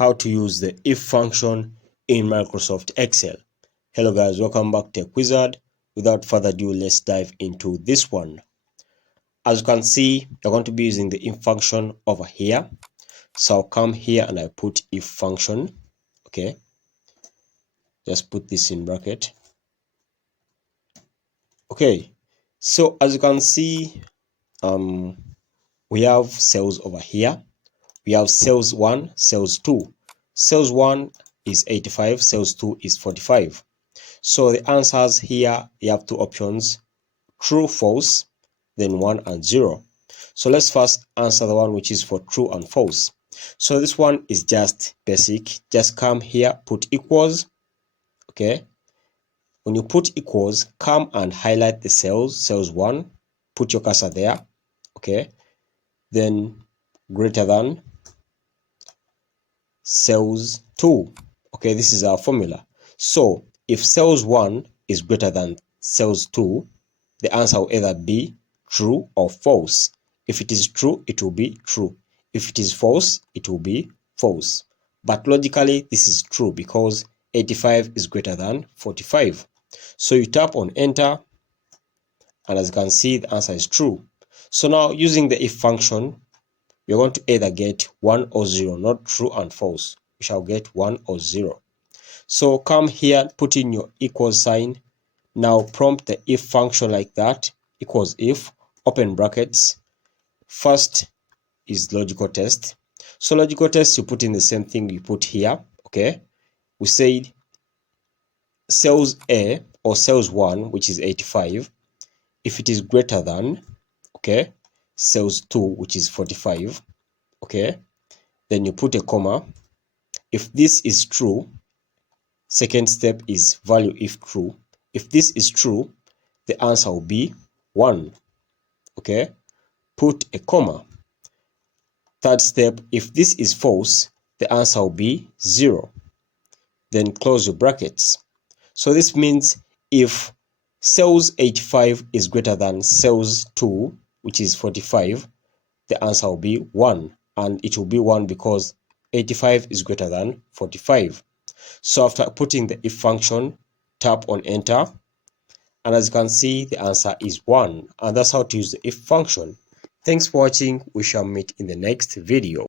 how to use the if function in Microsoft Excel. Hello guys, welcome back to Tech Wizard. Without further ado, let's dive into this one. As you can see, you're going to be using the if function over here. So I'll come here and I put if function. Okay, just put this in bracket. Okay, so as you can see, we have cells over here. We have cells 1, cells 2. Cells 1 is 85, cells 2 is 45. So the answers here, you have two options, true, false, then 1 and 0. So let's first answer the one which is for true and false. So this one is just basic. Just come here, put equals. Okay. When you put equals, come and highlight the cells 1, put your cursor there. Okay. Then greater than cells 2. Okay, this is our formula. So if cells 1 is greater than cells 2, the answer will either be true or false. If it is true, it will be true. If it is false, it will be false. But logically, this is true because 85 is greater than 45. So you tap on enter, and as you can see, the answer is true. So now using the if function, you're going to either get 1 or 0, not true and false. We shall get 1 or 0. So come here, put in your equal sign. Now prompt the if function like that, equals if, open brackets. First is logical test. So logical test, you put in the same thing you put here. Okay. We said cells A or cells 1, which is 85, if it is greater than, okay, cells 2, which is 45. Okay, then you put a comma. If this is true, second step is value if true. If this is true, the answer will be 1. Okay, put a comma. Third step, if this is false, the answer will be 0. Then close your brackets. So this means if cells 85 is greater than cells 2, which is 45, the answer will be 1. And it will be 1 because 85 is greater than 45. So after putting the if function, tap on enter. And as you can see, the answer is 1. And that's how to use the if function. Thanks for watching. We shall meet in the next video.